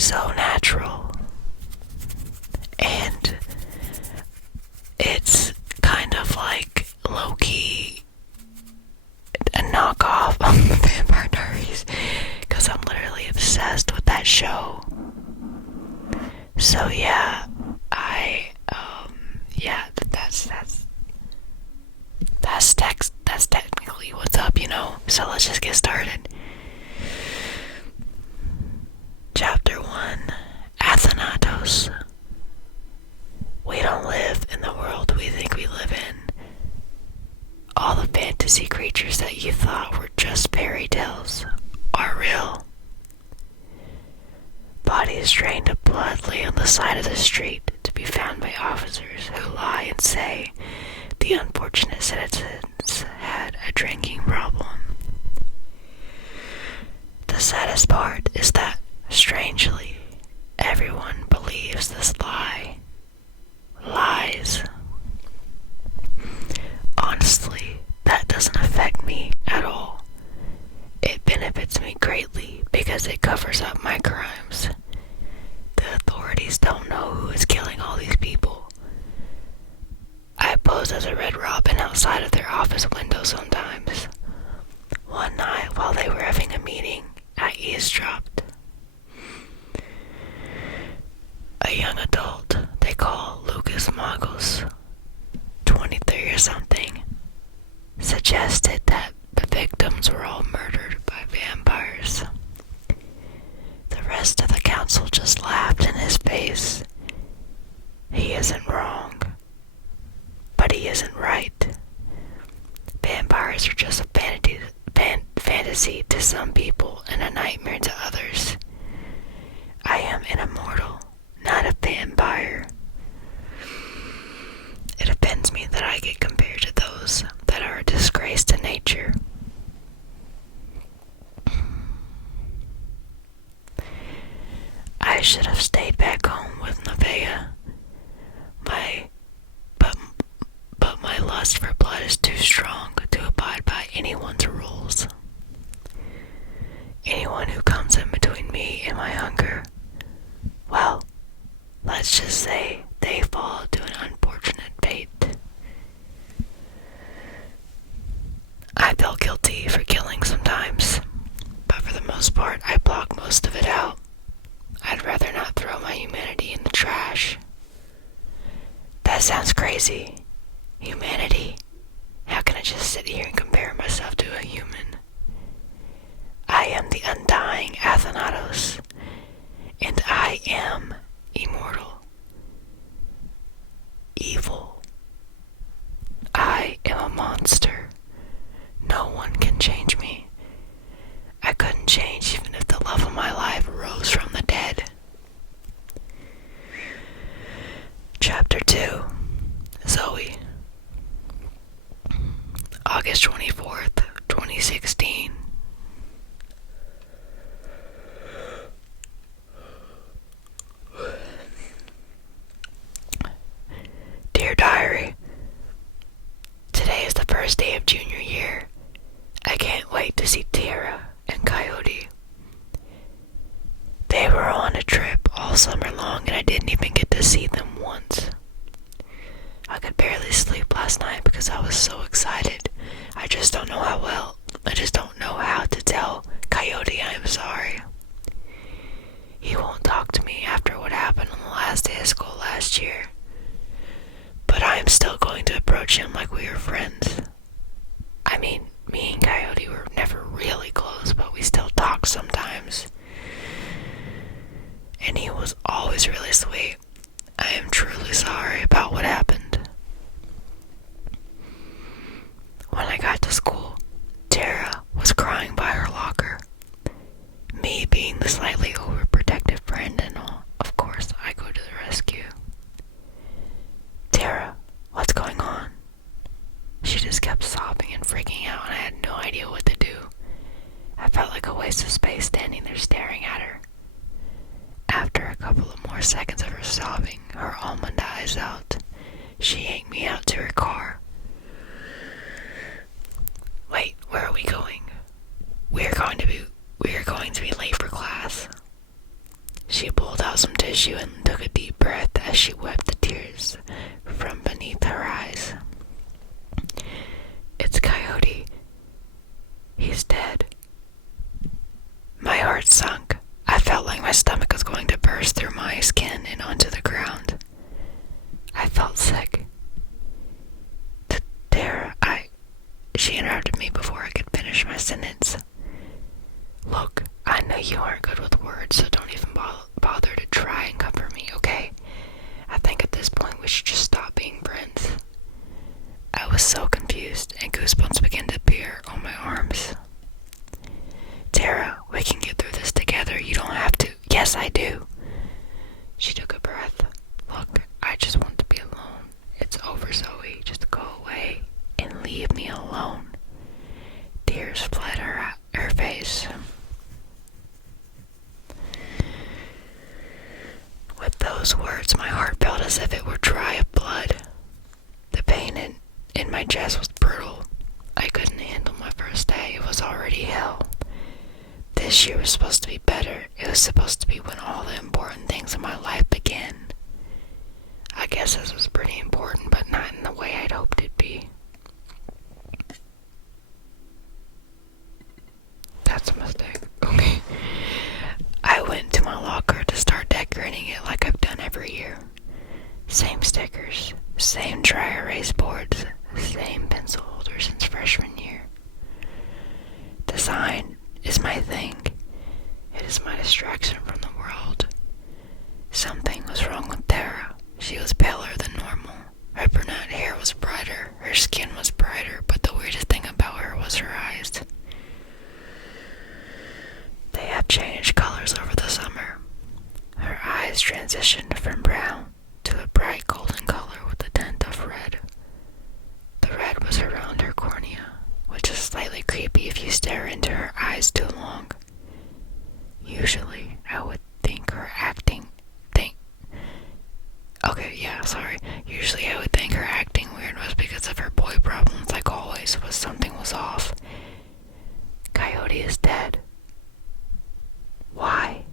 so natural, and it's kind of like low-key a knockoff of the Vampire Diaries, because I'm literally obsessed with that show. So yeah, that's technically what's up, you know. So let's just get started. Chapter 1, Athanatos. We don't live in the world we think we live in. All the fantasy creatures that you thought were just fairy tales are real. Bodies drained of blood lay on the side of the street to be found by officers who lie and say the unfortunate citizens had a drinking problem. The saddest part is that, strangely, everyone believes this lie. Lies. Honestly, that doesn't affect me at all. It benefits me greatly because it covers up my crimes. The authorities don't know who is killing all these people. I pose as a Red Robin outside of their office window sometimes. One night, while they were having a meeting, I eavesdropped. A young adult they call Lucas Magos, 23 or something, suggested that the victims were all murdered by vampires. The rest of the council just laughed in his face. He isn't wrong, but he isn't right. Vampires are just a fantasy to some people and a nightmare to others. I am an immortal, not a vampire. It offends me that I get compared to those that are a disgrace to nature. I should have stayed back home with Nevaeh. But my lust for blood is too strong to abide by anyone's rules. Anyone who comes in between me and my hunger, well, let's just say they fall to an unfortunate fate. I feel guilty for killing sometimes, but for the most part I block most of it out. I'd rather not throw my humanity in the trash. That sounds crazy. Humanity? How can I just sit here and compare myself to a human? I am the undying Athanatos, and I am immortal. Evil. I am a monster. No one can change me. I couldn't change even if the love of my life rose from the dead. Chapter 2, Zoe. August 24th, 2016. Dear Diary, today is the first day of junior year. I can't wait to see Tara and Coyote. They were on a trip all summer long and I didn't even get to see them once. I could barely sleep last night because I was so excited. I just don't know how to tell Coyote I'm sorry. He won't talk to me after what happened on the last day of school last year. But I am still going to approach him like we were friends. I mean, me and Coyote were never really close, but we still talk sometimes. And he was always really sweet. I am truly sorry about what happened. When I got to school, Tara was crying by her locker. Me being the slightly overprotective friend and all, of course, I go to the rescue. Tara, what's going on? She just kept sobbing and freaking out, and I had no idea what to do. I felt like a waste of space standing there staring at her. After a couple of more seconds of her sobbing, her almond eyes out, she yanked me out to her car. Wait, where are we going? We are going to be late for class. She She pulled out some tissue and took a deep breath as she wiped the tears from beneath her eyes. It's Coyote. He's dead. My heart sunk. I felt like my stomach was going to burst through my skin and onto the ground. I felt sick. Tara, She interrupted me before I could finish my sentence. Look, I know you aren't good with words, so don't even bother to try and comfort me, okay? I think at this point we should just stop being friends. I was so confused, and goosebumps began to appear on my arms. Tara, we can get through this together. You don't have to. Yes, I do. She took a breath. Look, I just want to be alone. It's over, Zoe. Just go away and leave me alone. Tears flooded her face. With those words, my heart felt as if it were dry of blood. The pain in my chest was brutal. I couldn't handle my first day. It was already hell. This year was supposed to be better. It was supposed to be when all the important things in my life began. I guess this was pretty important, but not in the way I'd hoped it'd be. That's a mistake. Okay. I went to my locker to start decorating it like I've done every year. Same stickers, same dry erase boards, same pencil holders since freshman year. Design is my thing. It is my distraction from the world. Something was wrong with Tara. She was paler than normal. Her brunette hair was brighter, her skin was brighter, but the weirdest thing about her was her eyes. They have changed colors over the summer. Her eyes transitioned from brown to a bright golden color with a tint of red. The red was around her cornea, which is slightly creepy if you stare into her eyes too long. Usually, I would think her acting Usually I would think her acting weird was because of her boy problems, like always, but something was off. Coyote is dead. Why?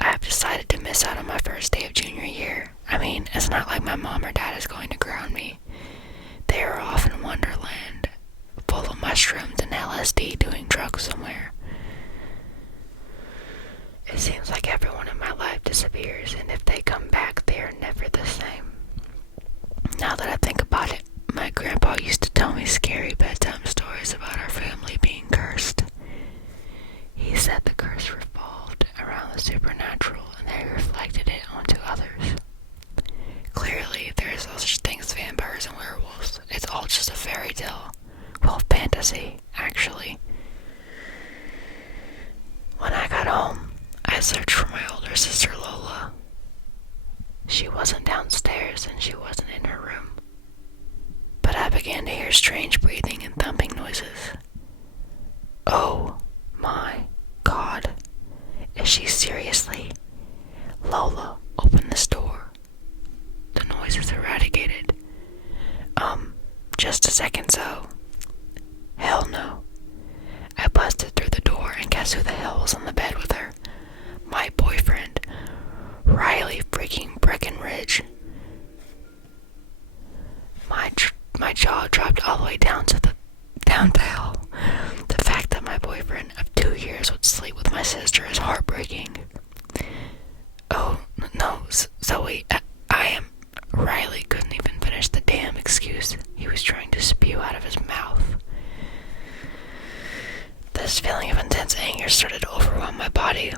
I have decided to miss out on my first day of junior year. I mean, it's not like my mom or dad is going to ground me. They are off in Wonderland, full of mushrooms and LSD, doing drugs somewhere. It seems like everyone in my life disappears, and if they come back, they are never the same. Now that I think about it, my grandpa used to tell me scary bedtime stories about our family being cursed. He said the curse revolved around the supernatural, and they reflected it onto others. Clearly, there is no such thing as vampires and werewolves. It's all just a fairy tale. Well, fantasy, actually. When I got home, I searched for my older sister Lola. She wasn't downstairs and she wasn't in her room. But I began to hear strange breathing and thumping noises. Oh my God. Is she seriously? Lola, open this door. The noise is eradicated. Just a second, so. Hell no. I busted through the door and guess who the hell was on the bed with her? My boyfriend, Riley freaking Breckenridge. My jaw dropped all the way down to hell. The fact that my boyfriend of 2 years would sleep with my sister is heartbreaking. Oh, no, Zoe, I am... Riley couldn't even finish the damn excuse he was trying to spew out of his mouth. This feeling of intense anger started to overwhelm my body.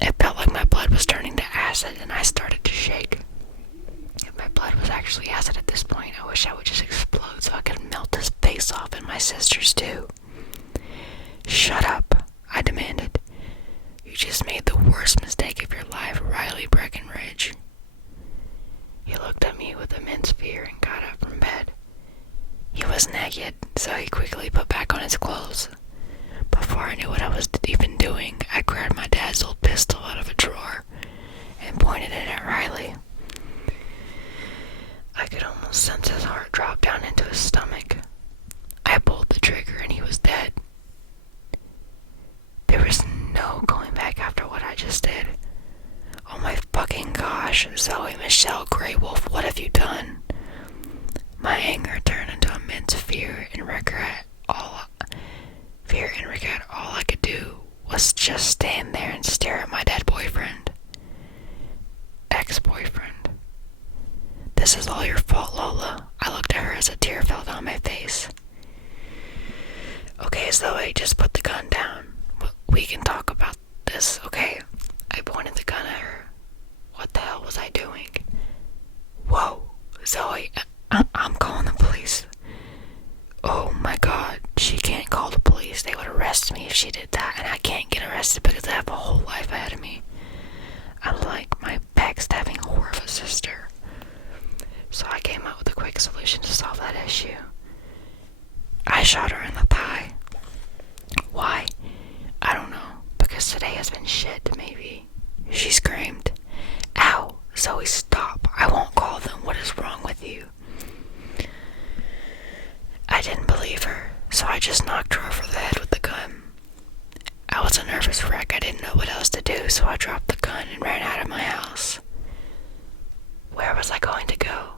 It felt like my blood was turning to acid and I started to shake. If my blood was actually acid at this point, I wish I would just explode so I could melt his face off and my sister's too. Shut up, I demanded. You just made the worst mistake of your life, Riley Breckenridge. He looked at me with immense fear and got up from bed. He was naked, so he quickly put back on his clothes. Before I knew what I was even doing, I grabbed my dad's old pistol out of a drawer and pointed it at Riley. I could almost sense his heart drop down into his stomach. I pulled the trigger and he was dead. There was no going back after what I just gosh, Zoe Michelle Grey Wolf, what have you done? My anger turned into immense fear and regret. All I could do was just stand there and stare at my dead boyfriend. Ex-boyfriend. This is all your fault, Lola. I looked at her as a tear fell down my face. Okay, Zoe, just put the gun down. We can talk about this, okay? I pointed the gun at her. What the hell was I doing? Whoa, Zoe, I'm calling the police. Oh my god, she can't call the police. They would arrest me if she did that, and I can't get arrested because I have a whole life ahead of me. I'm like my backstabbing whore of a sister. So I came up with a quick solution to solve that issue. I shot her in the thigh. Why? I don't know. Because today has been shit, maybe. She screamed. Ow! Zoe, stop. I won't call them. What is wrong with you? I didn't believe her, so I just knocked her over the head with the gun. I was a nervous wreck. I didn't know what else to do, so I dropped the gun and ran out of my house. Where was I going to go?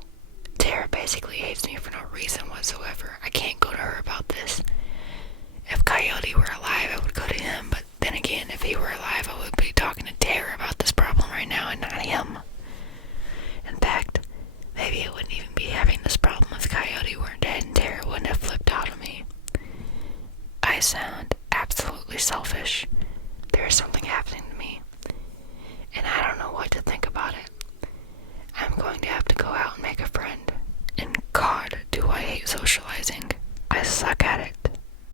Tara basically hates me for no reason whatsoever. I can't go to her about this. If Coyote were alive, I would go to him, but then again, if he were alive, I would be talking to Tara about this problem right now and not him. In fact, maybe I wouldn't even be having this problem if Coyote weren't dead and Tara wouldn't have flipped out on me. I sound absolutely selfish. There is something happening